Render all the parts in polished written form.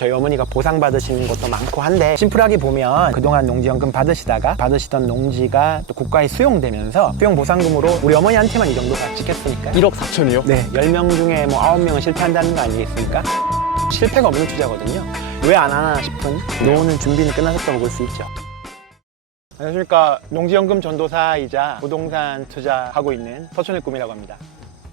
저희 어머니가 보상받으시는 것도 많고 한데, 심플하게 보면 그동안 농지연금 받으시다가 받으시던 농지가 또 국가에 수용되면서 수용보상금으로 우리 어머니한테만 이 정도 다 찍혔으니까 1억 4천이요? 네, 10명 중에 뭐 9명은 실패한다는 거 아니겠습니까? 실패가 없는 투자거든요. 왜 안 하나 싶은 노후는 준비는 끝나셨다고 볼 수 있죠. 안녕하십니까. 농지연금 전도사이자 부동산 투자하고 있는 서촌의 꿈이라고 합니다.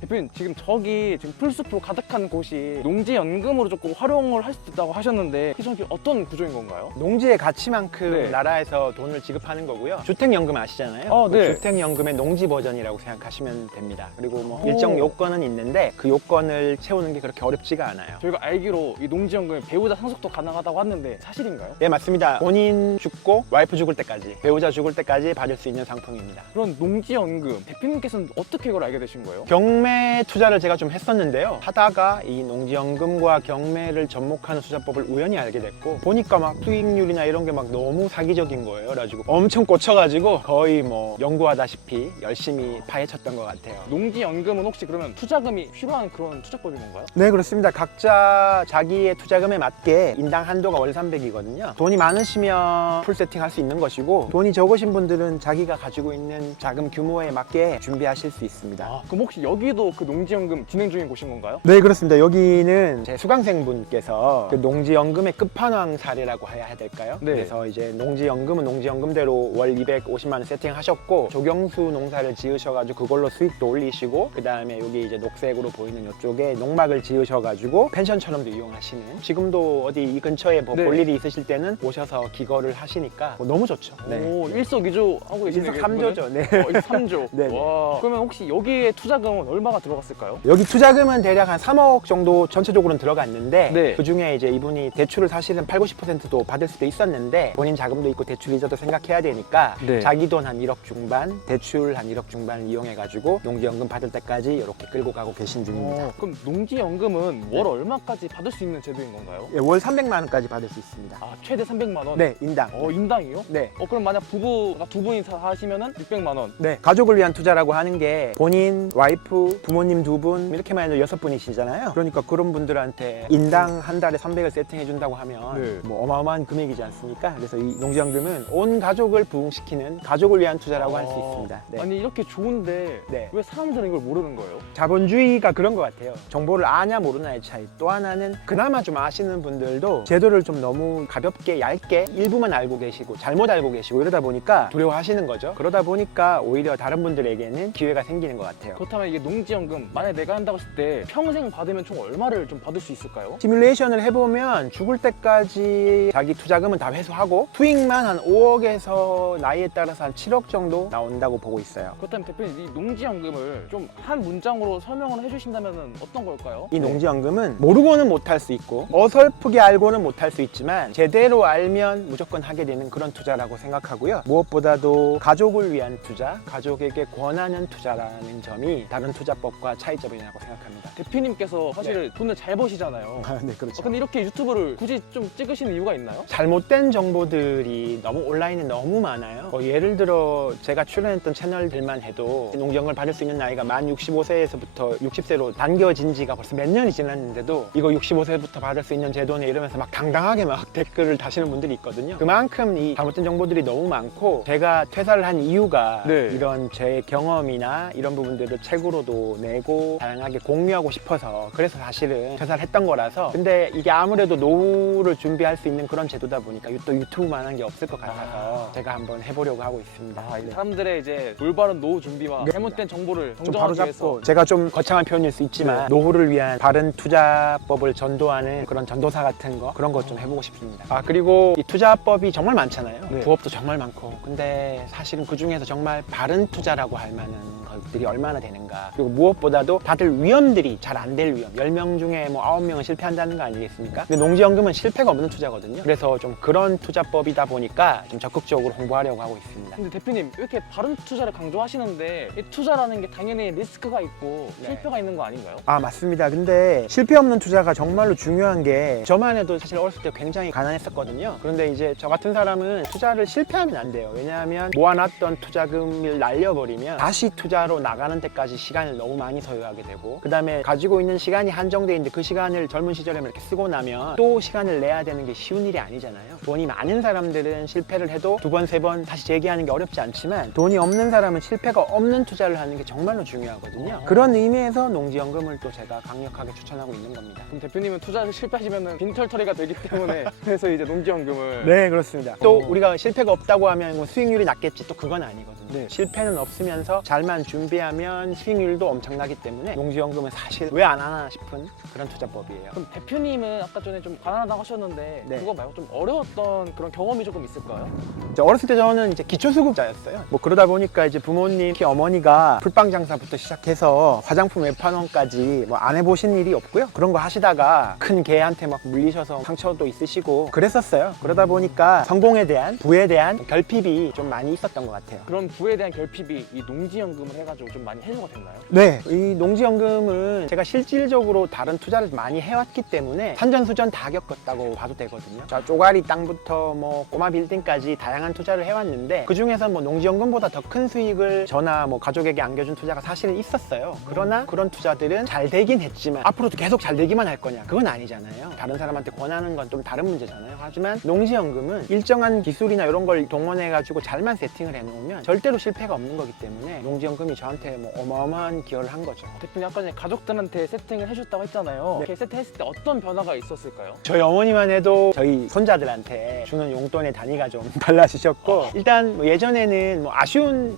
대표님, 지금 저기 지금 풀숲으로 가득한 곳이 농지연금으로 조금 활용을 할 수 있다고 하셨는데, 이게 어떤 구조인 건가요? 농지의 가치만큼 네. 나라에서 돈을 지급하는 거고요. 주택연금 아시잖아요. 그 네. 주택연금의 농지 버전이라고 생각하시면 됩니다. 그리고 뭐 오. 일정 요건은 있는데 그 요건을 채우는 게 그렇게 어렵지가 않아요. 저희가 알기로 이 농지연금에 배우자 상속도 가능하다고 하는데 사실인가요? 네, 맞습니다. 본인 죽고 와이프 죽을 때까지, 배우자 죽을 때까지 받을 수 있는 상품입니다. 그런 농지연금, 대표님께서는 어떻게 이걸 알게 되신 거예요? 경매 투자를 제가 좀 했었는데요. 하다가 이 농지연금과 경매를 접목하는 투자법을 우연히 알게 됐고, 보니까 막 수익률이나 이런 게 막 너무 사기적인 거예요. 그래가지고 엄청 꽂혀가지고 거의 뭐 연구하다시피 열심히 파헤쳤던 것 같아요. 농지연금은 혹시 그러면 투자금이 필요한 그런 투자법인 건가요? 네, 그렇습니다. 각자 자기의 투자금에 맞게 인당 한도가 월 300이거든요. 돈이 많으시면 풀 세팅할 수 있는 것이고, 돈이 적으신 분들은 자기가 가지고 있는 자금 규모에 맞게 준비하실 수 있습니다. 그럼 혹시 여기도 그 농지연금 진행 중인 곳인 건가요? 네, 그렇습니다. 여기는 제 수강생분께서 그 농지연금의 끝판왕 사례라고 해야 될까요? 네. 그래서 이제 농지연금은 농지연금대로 월 250만 원 세팅하셨고, 조경수 농사를 지으셔가지고 그걸로 수익도 올리시고, 그 다음에 여기 이제 녹색으로 보이는 이쪽에 농막을 지으셔가지고 펜션처럼도 이용하시는, 지금도 어디 이 근처에 뭐 네. 볼 일이 있으실 때는 오셔서 기거를 하시니까 뭐 너무 좋죠. 오, 일석이조 하고 계시네요. 일석삼조죠. 네. 3조. 네, 네. 와. 그러면 혹시 여기에 투자금은 얼마가 들어갔을까요? 여기 투자금은 대략 한 3억 정도 전체적으로는 들어갔는데, 네. 그 중에 이제 이분이 대출을 사실은 80, 90%도 받을 수도 있었는데, 본인 자금도 있고 대출 이자도 생각해야 되니까 네. 자기 돈 한 1억 중반, 대출 한 1억 중반을 이용해가지고 농지연금 받을 때까지 이렇게 끌고 가고 계신 중입니다. 그럼 농지연금은 월 얼마까지 받을 수 있는 제도인 건가요? 예, 월 300만 원까지 받을 수 있습니다. 아, 최대 300만 원? 네, 인당. 인당이요? 네. 그럼 만약 부부가 두 분이 하시면은 600만 원. 네, 가족을 위한 투자라고 하는 게 본인, 와이프, 부모님 두 분, 이렇게만 해도 6분이시잖아요. 그러니까 그런 분들한테 인당 한 달에 300을 세팅해준다고 하면 네. 뭐 어마어마한 금액이지 않습니까? 그래서 이 농지연금은 온 가족을 부흥시키는 가족을 위한 투자라고 할 수 있습니다. 네. 아니, 이렇게 좋은데 네. 왜 사람들은 이걸 모르는 거예요? 자본주의가 그런 것 같아요. 정보를 아냐 모르냐의 차이. 또 하나는 그나마 좀 아시는 분들도 제도를 좀 너무 가볍게 얇게 일부만 알고 계시고 잘못 알고 계시고 이러다 보니까 두려워하시는 거죠. 그러다 보니까 오히려 다른 분들에게는 기회가 생기는 것 같아요. 그렇다면 이게 농지연금 만약에 내가 한다고 했을 때 평생 받으면 총 얼마를 좀 받을 수 있을까요? 시뮬레이션을 해보면 죽을 때까지 자기 투자금은 다 회수하고 수익만 한 5억에서 나이에 따라서 한 7억 정도 나온다고 보고 있어요. 그렇다면 대표님, 이 농지연금을 좀 한 문장으로 설명을 해주신다면 어떤 걸까요? 이 농지연금은 모르고는 못할 수 있고 어설프게 알고는 못할 수 있지만 제대로 알면 무조건 하게 되는 그런 투자라고 생각하고요. 무엇보다도 가족을 위한 투자, 가족에게 권하는 투자라는 점이 다른 투자법과 차이점이라고 생각합니다. 대표님께서 사실 돈을 잘 버시잖아요. 네, 그렇죠. 근데 이렇게 유튜브를 굳이 좀 찍으시는 이유가 있나요? 잘못된 정보들이 너무 온라인에 너무 많아요. 예를 들어 제가 출연했던 채널들만 해도 농지연금을 받을 수 있는 나이가 만 65세에서부터 60세로 당겨진 지가 벌써 몇 년이 지났는데도 이거 65세부터 받을 수 있는 제도네 이러면서 막 당당하게 막 댓글을 다시는 분들이 있거든요. 그만큼 이 잘못된 정보들이 너무 많고, 제가 퇴사를 한 이유가 네. 이런 제 경험이나 이런 부분들을 책으로도 내고 다양하게 공유하고 싶어서, 그래서 사실은 퇴사를 했던 거라서. 근데 이게 아무래도 노후를 준비할 수 있는 그런 제도다 보니까 또 유튜브만한 게 없을 것 같아서 제가 한번 해보려고 하고 있습니다. 네. 사람들의 이제 올바른 노후 준비와 네. 잘못된 정보를 좀 정정하기 위해서. 바로잡고, 제가 좀 거창한 표현일 수 있지만 노후를 위한 바른 투자법을 전도하는 그런 전도사 같은 거, 그런 거 좀 해보고 싶습니다. 그리고 이 투자법이 정말 많잖아요. 네. 부업도 정말 많고. 근데 사실은 그 중에서 정말 바른 투자라고 할 만한 것들이 얼마나 되는가. 그리고 무엇보다도 다들 위험들이 잘 안 될 위험, 10명 중에 뭐 9명은 실패한다는 거 아니겠습니까? 근데 농지연금은 실패가 없는 투자거든요. 그래서 좀 그런 투자법이다 보니까 좀 적극적으로 홍보하려고 하고 있습니다. 근데 대표님, 왜 이렇게 바른 투자를 강조하시는데 이 투자라는 게 당연히 리스크가 있고 네. 실패가 있는 거 아닌가요? 맞습니다. 근데 실패 없는 투자가 정말로 중요한 게, 저만 해도 사실 어렸을 때 굉장히 가난했었거든요. 그런데 이제 저 같은 사람은 투자를 실패하면 안 돼요. 왜냐하면 모아놨던 투자금을 날려버리면 다시 투자로 나가는 데까지 시간을 너무 많이 소요하게 되고, 그 다음에 가지고 있는 시간이 한정돼 있는데 그 시간을 젊은 시절에 이렇게 쓰고 나면 또 시간을 내야 되는 게 쉬운 일이 아니잖아요. 돈이 많은 사람들은 실패를 해도 두 번, 세 번 다시 재기하는 게 어렵지 않지만, 돈이 없는 사람은 실패가 없는 투자를 하는 게 정말로 중요하거든요. 그런 의미에서 농지연금을 또 제가 강력하게 추천하고 있는 겁니다. 그럼 대표님은 투자를 실패하시면 빈털터리가 되기 때문에 그래서 이제 농지연금을. 네, 그렇습니다. 또 우리가 실패가 없다고 하면 뭐 수익률이 낮겠지, 또 그건 아니거든요. 네. 실패는 없으면서 잘만 준비하면 수익률도 엄청나기 때문에 농지연금은 사실 왜 안 하나 싶은 그런 투자법이에요. 그럼 대표님은 아까 전에 좀 가난하다고 하셨는데 네. 그거 말고 좀 어려웠던 그런 경험이 조금 있을까요? 이제 어렸을 때 저는 이제 기초수급자였어요. 뭐 그러다 보니까 이제 부모님, 특히 어머니가 풀빵 장사부터 시작해서 화장품 외판원까지 뭐 안 해보신 일이 없고요. 그런 거 하시다가 큰 개한테 막 물리셔서 상처도 있으시고 그랬었어요. 그러다 보니까 성공에 대한, 부에 대한 결핍이 좀 많이 있었던 것 같아요. 그런 부에 대한 결핍이 이 농지연금을 해가지고 좀 많이 해소가 됐나요? 네, 이 농지연금은 제가 실질적으로 다른 투자를 많이 해왔기 때문에 산전수전 다 겪었다고 봐도 되거든요. 자, 쪼가리 땅부터 뭐 꼬마 빌딩까지 다양한 투자를 해왔는데, 그 중에서 뭐 농지연금보다 더 큰 수익을 저나 뭐 가족에게 안겨준 투자가 사실은 있었어요. 그러나 그런 투자들은 잘 되긴 했지만 앞으로도 계속 잘 되기만 할 거냐, 그건 아니잖아요. 다른 사람한테 권하는 건 좀 다른 문제잖아요. 하지만 농지연금은 일정한 기술이나 이런 걸 동원해가지고 잘만 세팅을 해놓으면 절대로 실패가 없는 거기 때문에 농지연금이 저한테 뭐 어마어마한 기여를 한 거죠. 대표님 아까 전에 가족들한테 세팅을 해주셨다고 했잖아요. 네. 이렇게 세팅했을 때 어떤 변화가 있었을까요? 저희 어머니만 해도 저희 손자들한테 주는 용돈의 단위가 좀 달라지셨고, 일단 뭐 예전에는 뭐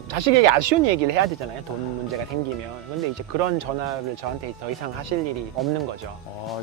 자식에게 아쉬운 얘기를 해야 되잖아요, 돈 문제가 생기면. 근데 이제 그런 전화를 저한테 더 이상 하실 일이 없는 거죠.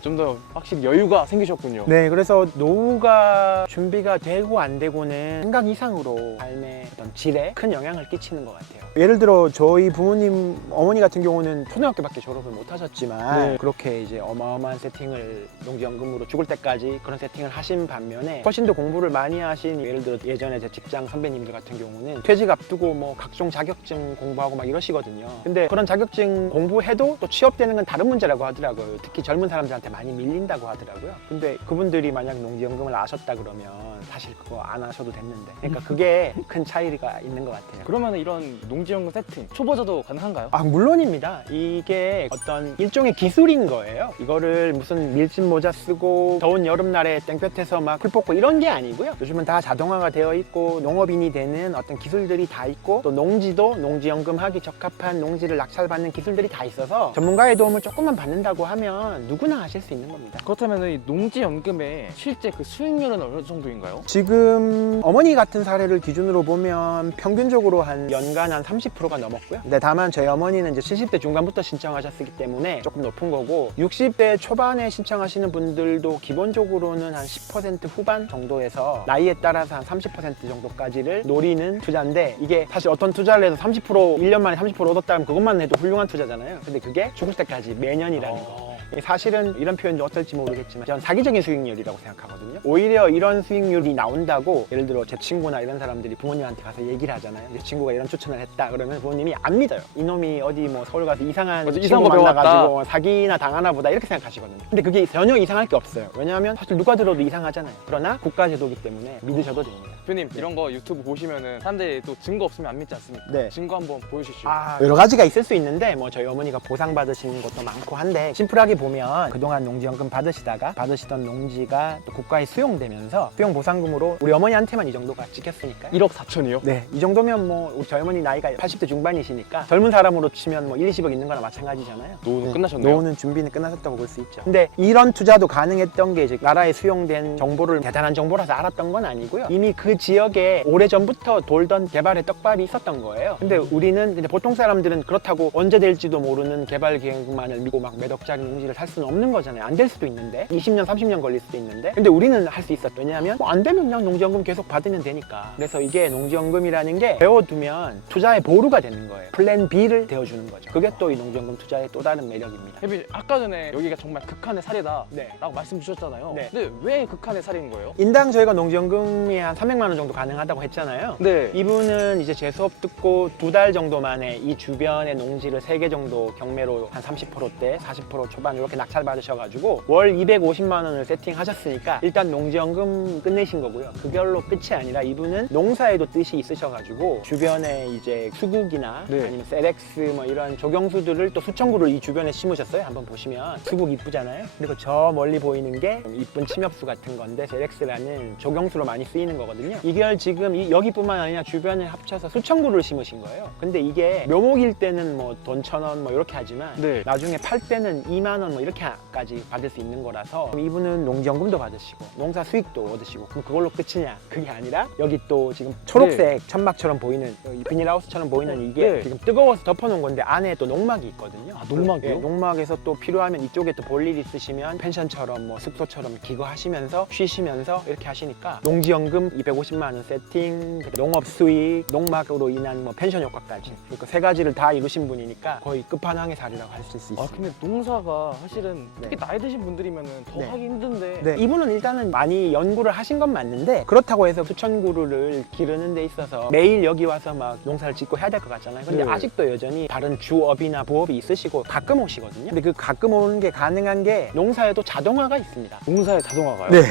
좀 더 확실히 여유가 생기셨군요. 네, 그래서 노후가 준비가 되고 안 되고는 생각 이상으로 삶의 어떤 질에 큰 영향을 끼치는 것 같아요. 예를 들어 저희 부모님, 어머니 같은 경우는 초등학교밖에 졸업을 못 하셨지만 네. 그렇게 이제 어마어마한 세팅을 농지연금으로 죽을 때까지 그런 세팅을 하신 반면에 훨씬 더 공부를 많이 하신, 예를 들어 예전에 제 직장 선배님들 같은 경우는 퇴직 앞두고 뭐 각종 자격증 공부하고 막 이러시거든요. 근데 그런 자격증 공부해도 또 취업되는 건 다른 문제라고 하더라고요. 특히 젊은 사람들한테 많이 밀린다고 하더라고요. 근데 그분들이 만약 농지연금을 아셨다 그러면 사실 그거 안 하셔도 됐는데, 그러니까 그게 큰 차이가 있는 것 같아요. 그러면 이런 농지연금 세팅 초보자도 가능한가요? 아, 물론입니다. 이게 어떤 일종의 기술인 거예요. 이거를 무슨 밀짚 모자 쓰고 더운 여름날에 땡볕에서 막 풀 뽑고 이런 게 아니고요. 요즘은 다 자동화가 되어 있고 농업인이 되는 어떤 기술들이 다 있고, 또 농지도 농지연금 하기 적합한 농지를 낙찰받는 기술들이 다 있어서 전문가의 도움을 조금만 받는다고 하면 누구나 하실 수 있는 겁니다. 그렇다면 이 농지연금의 실제 그 수익률은 어느 정도인가요? 지금 어머니 같은 사례를 기준으로 보면 평균적으로 한 연간 한 30%가 넘었고요. 근데 다만 저희 어머니는 이제 70대 중반부터 신청하셨기 때문에 조금 높은 거고, 60대 초반에 신청하시는 분들도 기본적으로는 한 10% 후반 정도에서 나이에 따라서 한 30% 정도까지를 노리는 투자인데, 이게 사실 어떤 투자를 해서 30% 1년 만에 30% 얻었다면 그것만 해도 훌륭한 투자잖아요. 근데 그게 죽을 때까지 매년이라는 거. 사실은 이런 표현이 어떨지 모르겠지만 저는 사기적인 수익률이라고 생각하거든요. 오히려 이런 수익률이 나온다고, 예를 들어 제 친구나 이런 사람들이 부모님한테 가서 얘기를 하잖아요. 내 친구가 이런 추천을 했다 그러면 부모님이 안 믿어요. 이놈이 어디 뭐 서울 가서 이상한 맞아, 친구 이상한 거 만나가지고 사기나 당하나 보다 이렇게 생각하시거든요. 근데 그게 전혀 이상할 게 없어요. 왜냐하면 사실 누가 들어도 이상하잖아요. 그러나 국가제도이기 때문에 믿으셔도 됩니다. 대표님 이런 거 유튜브 보시면은 사람들이 또 증거 없으면 안 믿지 않습니까? 네. 증거 한번 보여주시죠. 여러 가지가 있을 수 있는데 뭐 저희 어머니가 보상 받으시는 것도 많고 한데, 심플하게 보면 그동안 농지연금 받으시던 농지가 또 국가에 수용되면서 수용보상금으로 우리 어머니한테만 이 정도가 찍혔으니까요. 1억 4천이요? 네, 이 정도면 뭐 우리 저희 어머니 나이가 80대 중반이시니까 젊은 사람으로 치면 뭐 1, 20억 있는 거나 마찬가지잖아요. 노후는 끝나셨네요. 노후는 준비는 끝나셨다고 볼 수 있죠. 근데 이런 투자도 가능했던 게 이제 나라에 수용된 정보를 대단한 정보라서 알았던 건 아니고요. 이미 그 지역에 오래전부터 돌던 개발의 떡밥이 있었던 거예요. 근데 우리는 근데 보통 사람들은 그렇다고 언제 될지도 모르는 개발 계획만을 믿고 막 몇 억짜리 농지를 살 수는 없는 거잖아요. 안 될 수도 있는데 20년, 30년 걸릴 수도 있는데, 근데 우리는 할 수 있었죠. 왜냐하면 뭐 안 되면 그냥 농지연금 계속 받으면 되니까. 그래서 이게 농지연금이라는 게 배워두면 투자의 보루가 되는 거예요. 플랜 B를 되어주는 거죠. 그게 또 이 농지연금 투자의 또 다른 매력입니다. 대표님 아까 전에 여기가 정말 극한의 사례다 네. 라고 말씀 주셨잖아요. 네. 근데 왜 극한의 사례인 거예요? 인당 저희가 농지연금이 한 300만 원 정도 가능하다고 했잖아요. 네. 이분은 이제 제 수업 듣고 2달 정도 만에 이 주변의 농지를 3개 정도 경매로 한 30%대, 40% 초반 150만 이렇게 낙찰 받으셔가지고 월 250만 원을 세팅하셨으니까 일단 농지연금 끝내신 거고요. 그걸로 끝이 아니라 이분은 농사에도 뜻이 있으셔가지고 주변에 이제 수국이나 네. 아니면 세렉스 뭐 이런 조경수들을 또 수천구를 이 주변에 심으셨어요. 한번 보시면 수국 이쁘잖아요. 그리고 저 멀리 보이는 게 이쁜 침엽수 같은 건데 세렉스라는 조경수로 많이 쓰이는 거거든요. 이걸 지금 여기뿐만 아니라 주변에 합쳐서 수천 그루를 심으신 거예요. 근데 이게 묘목일 때는 뭐 돈 1,000원 뭐 이렇게 하지만 네. 나중에 팔 때는 2만 원 뭐 이렇게까지 받을 수 있는 거라서 이분은 농지연금도 받으시고 농사 수익도 얻으시고 그럼 그걸로 끝이냐? 그게 아니라 여기 또 지금 초록색 천막처럼 보이는 이 비닐하우스처럼 보이는 이게 네. 지금 뜨거워서 덮어놓은 건데 안에 또 농막이 있거든요. 아, 농막이요? 네, 농막에서 또 필요하면 이쪽에 또 볼 일 있으시면 펜션처럼 뭐 숙소처럼 기거하시면서 쉬시면서 이렇게 하시니까 농지연금 250만 원 세팅, 농업 수익, 농막으로 인한 뭐 펜션 효과까지 그러니까 세 가지를 다 이루신 분이니까 거의 끝판왕의 자리라고 할 수 있습니다. 아 근데 농사가 사실은 특히 네. 나이 드신 분들이면 더 네. 하기 힘든데 네, 이분은 일단은 많이 연구를 하신 건 맞는데 그렇다고 해서 수천 그루를 기르는 데 있어서 매일 여기 와서 막 농사를 짓고 해야 될 것 같잖아요. 근데 네. 아직도 여전히 다른 주업이나 부업이 있으시고 가끔 오시거든요. 근데 그 가끔 오는 게 가능한 게 농사에도 자동화가 있습니다. 농사에 자동화가요? 네.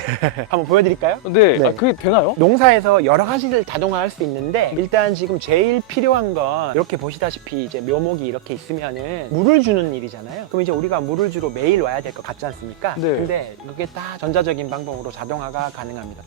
한번 보여드릴까요? 네. 네. 아, 그게 되나요? 농사에서 여러 가지를 자동화할 수 있는데 일단 지금 제일 필요한 건 이렇게 보시다시피 이제 묘목이 이렇게 있으면은 물을 주는 일이잖아요. 그럼 이제 우리가 물을 주러 매일 와야 될 것 같지 않습니까? 네. 근데 그게 다 전자적인 방법으로 자동화가 가능합니다.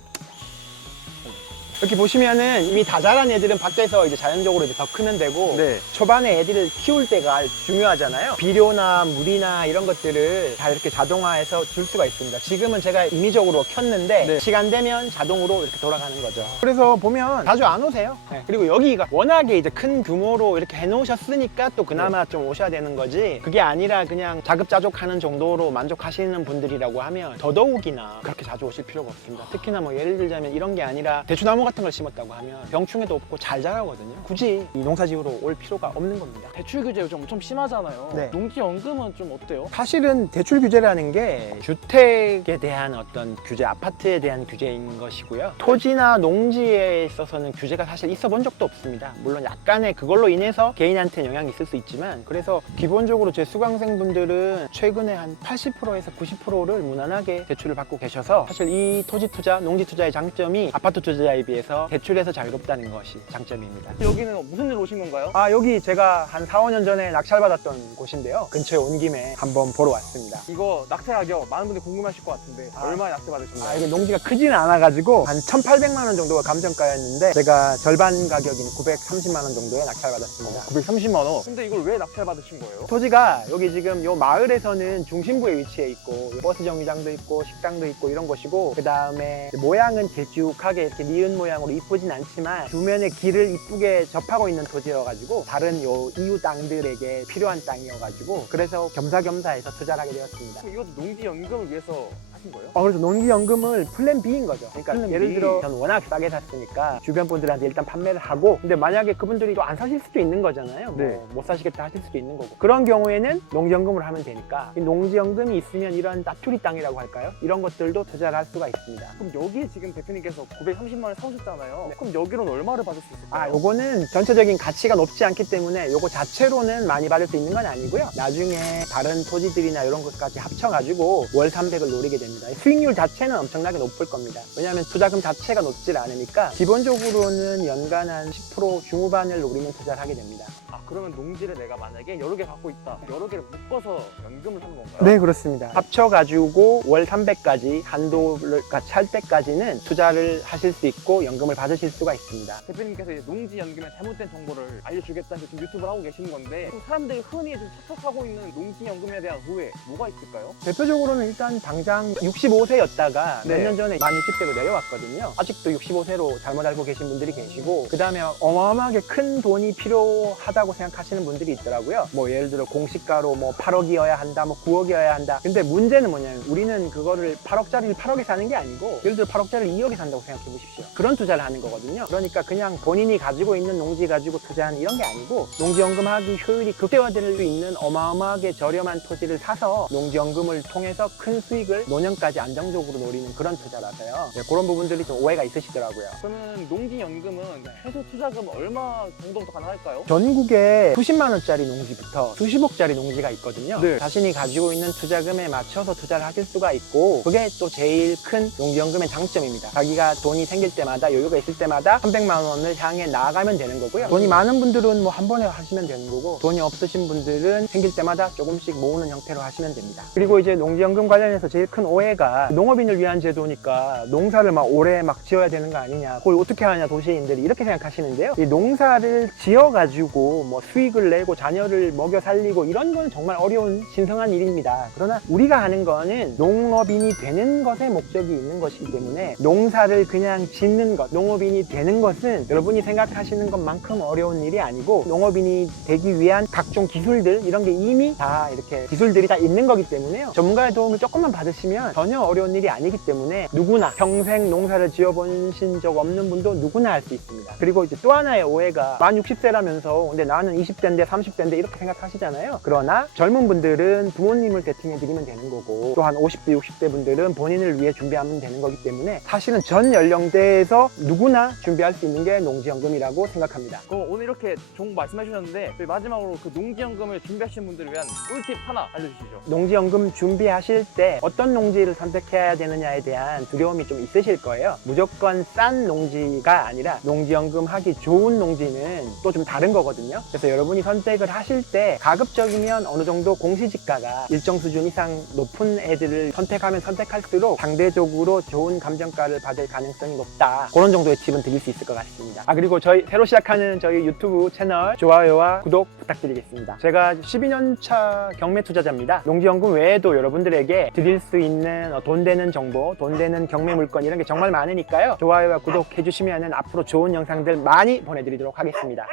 이렇게 보시면은 이미 다 자란 애들은 밖에서 이제 자연적으로 이제 더 크면 되고 네. 초반에 애들을 키울 때가 중요하잖아요. 비료나 물이나 이런 것들을 다 이렇게 자동화해서 줄 수가 있습니다. 지금은 제가 임의적으로 켰는데 네. 시간 되면 자동으로 이렇게 돌아가는 거죠. 그래서 보면 자주 안 오세요. 네. 그리고 여기가 워낙에 이제 큰 규모로 이렇게 해놓으셨으니까 또 그나마 좀 오셔야 되는 거지 그게 아니라 그냥 자급자족하는 정도로 만족하시는 분들이라고 하면 더더욱이나 그렇게 자주 오실 필요가 없습니다. 특히나 뭐 예를 들자면 이런 게 아니라 대추나무 같은 걸 심었다고 하면 병충해도 없고 잘 자라거든요. 굳이 이 농사지으로 올 필요가 없는 겁니다. 대출 규제 좀 엄청 심하잖아요. 네. 농지연금은 좀 어때요? 사실은 대출 규제라는 게 주택에 대한 어떤 규제, 아파트에 대한 규제인 것이고요. 토지나 농지에 있어서는 규제가 사실 있어 본 적도 없습니다. 물론 약간의 그걸로 인해서 개인한테 영향이 있을 수 있지만 그래서 기본적으로 제 수강생분들은 최근에 한 80%에서 90%를 무난하게 대출을 받고 계셔서 사실 이 토지 투자, 농지 투자의 장점이 아파트 투자에 비해서 대출에서 자유롭다는 것이 장점입니다. 여기는 무슨 일로 오신 건가요? 여기 제가 한 4, 5년 전에 낙찰받았던 곳인데요. 근처에 온 김에 한번 보러 왔습니다. 이거 낙찰 가격 많은 분들이 궁금하실 것 같은데 얼마에 낙찰 받으셨나요? 이게 농지가 크지는 않아가지고 한 1,800만 원 정도가 감정가였는데 제가 절반 가격인 930만 원 정도에 낙찰받았습니다. 930만 원. 근데 이걸 왜 낙찰 받으신 거예요? 토지가 여기 지금 요 마을에서는 중심부에 위치해 있고 버스 정류장도 있고 식당도 있고 이런 곳이고 그 다음에 모양은 길쭉하게 이렇게 니은 모양으로 이쁘진 않지만 주변에 길을 이쁘게 접하고 있는 토지여가지고 다른 요 이웃 땅들에게 필요한 땅이어가지고 그래서 겸사겸사해서 투자를 하게 되었습니다. 그럼 이것도 농지연금을 위해서 하신 거예요? 그래서 농지연금을 플랜 B인 거죠. 그러니까 플랜 예를 B. 들어 저는 워낙 싸게 샀으니까 주변 분들한테 일단 판매를 하고 근데 만약에 그분들이 또 안 사실 수도 있는 거잖아요. 네. 뭐 못 사시겠다 하실 수도 있는 거고 그런 경우에는 농지연금을 하면 되니까 이 농지연금이 있으면 이런 따투리 땅이라고 할까요? 이런 것들도 투자를 할 수가 있습니다. 그럼 여기 지금 대표님께서 930만 원 사오셨잖아요. 그럼 여기로는 얼마를 받을 수 있을까요? 요거는 전체적인 가치가 높지 않기 때문에 요거 자체로는 많이 받을 수 있는 건 아니고요. 나중에 다른 토지들이나 이런 것까지 합쳐가지고 월 300을 노리게 됩니다. 수익률 자체는 엄청나게 높을 겁니다. 왜냐하면 투자금 자체가 높질 않으니까 기본적으로는 연간 한 10% 중후반을 노리는 투자를 하게 됩니다. 그러면 농지를 내가 만약에 여러 개 갖고 있다. 여러 개를 묶어서 연금을 하는 건가요? 네, 그렇습니다. 합쳐가지고 월 300까지 한도를 찰 때까지는 투자를 하실 수 있고 연금을 받으실 수가 있습니다. 대표님께서 이제 농지연금의 잘못된 정보를 알려주겠다 해서 지금 유튜브를 하고 계시는 건데 그럼 사람들이 흔히 좀 착각하고 있는 농지연금에 대한 오해 뭐가 있을까요? 대표적으로는 일단 당장 65세였다가 네. 몇 년 전에 만 60세로 내려왔거든요. 아직도 65세로 잘못 알고 계신 분들이 계시고 그 다음에 어마어마하게 큰 돈이 필요하다고 생각하시는 분들이 있더라고요. 뭐 예를 들어 공시가로 뭐 8억이어야 한다, 뭐 9억이어야 한다. 근데 문제는 뭐냐면 우리는 그거를 8억짜리를 8억에 사는 게 아니고 예를 들어 8억짜리를 2억에 산다고 생각해 보십시오. 그런 투자를 하는 거거든요. 그러니까 그냥 본인이 가지고 있는 농지 가지고 투자하는 이런 게 아니고 농지연금하기 효율이 극대화될 수 있는 어마어마하게 저렴한 토지를 사서 농지연금을 통해서 큰 수익을 노년까지 안정적으로 노리는 그런 투자라서요. 네, 그런 부분들이 좀 오해가 있으시더라고요. 그러면 농지연금은 최소 투자금 얼마 정도부터 가능할까요? 전국에 하루에 수십만 원짜리 농지부터 수십억짜리 농지가 있거든요. 네. 자신이 가지고 있는 투자금에 맞춰서 투자를 하실 수가 있고, 그게 또 제일 큰 농지연금의 장점입니다. 자기가 돈이 생길 때마다, 여유가 있을 때마다 300만 원을 향해 나아가면 되는 거고요. 돈이 많은 분들은 뭐 한 번에 하시면 되는 거고, 돈이 없으신 분들은 생길 때마다 조금씩 모으는 형태로 하시면 됩니다. 그리고 이제 농지연금 관련해서 제일 큰 오해가, 농업인을 위한 제도니까 농사를 막 오래 막 지어야 되는 거 아니냐, 그걸 어떻게 하냐 도시인들이 이렇게 생각하시는데요. 이 농사를 지어가지고 뭐 수익을 내고 자녀를 먹여 살리고 이런 건 정말 어려운 신성한 일입니다. 그러나 우리가 하는 거는 농업인이 되는 것에 목적이 있는 것이기 때문에, 농사를 그냥 짓는 것, 농업인이 되는 것은 여러분이 생각하시는 것만큼 어려운 일이 아니고, 농업인이 되기 위한 각종 기술들, 이런 게 이미 다 이렇게 기술들이 다 있는 거기 때문에요. 전문가의 도움을 조금만 받으시면 전혀 어려운 일이 아니기 때문에 누구나, 평생 농사를 지어보신 적 없는 분도 누구나 할 수 있습니다. 그리고 이제 또 하나의 오해가, 만 60세라면서 근데 나는 20대인데 30대인데 이렇게 생각하시잖아요. 그러나 젊은 분들은 부모님을 대팅해 드리면 되는 거고, 또한 50대 60대 분들은 본인을 위해 준비하면 되는 거기 때문에, 사실은 전 연령대에서 누구나 준비할 수 있는 게 농지연금이라고 생각합니다. 오늘 이렇게 좋은 거 말씀해 주셨는데, 저희 마지막으로 그 농지연금을 준비하시는 분들을 위한 꿀팁 하나 알려주시죠. 농지연금 준비하실 때 어떤 농지를 선택해야 되느냐에 대한 두려움이 좀 있으실 거예요. 무조건 싼 농지가 아니라 농지연금 하기 좋은 농지는 또 좀 다른 거거든요. 그래서 여러분이 선택을 하실 때 가급적이면 어느 정도 공시지가가 일정 수준 이상 높은 애들을 선택하면 선택할수록 상대적으로 좋은 감정가를 받을 가능성이 높다. 그런 정도의 팁은 드릴 수 있을 것 같습니다. 그리고 저희 새로 시작하는 저희 유튜브 채널 좋아요와 구독 부탁드리겠습니다. 제가 12년 차 경매 투자자입니다. 농지연금 외에도 여러분들에게 드릴 수 있는 돈 되는 정보, 돈 되는 경매 물건, 이런 게 정말 많으니까요. 좋아요와 구독 해주시면 앞으로 좋은 영상들 많이 보내드리도록 하겠습니다.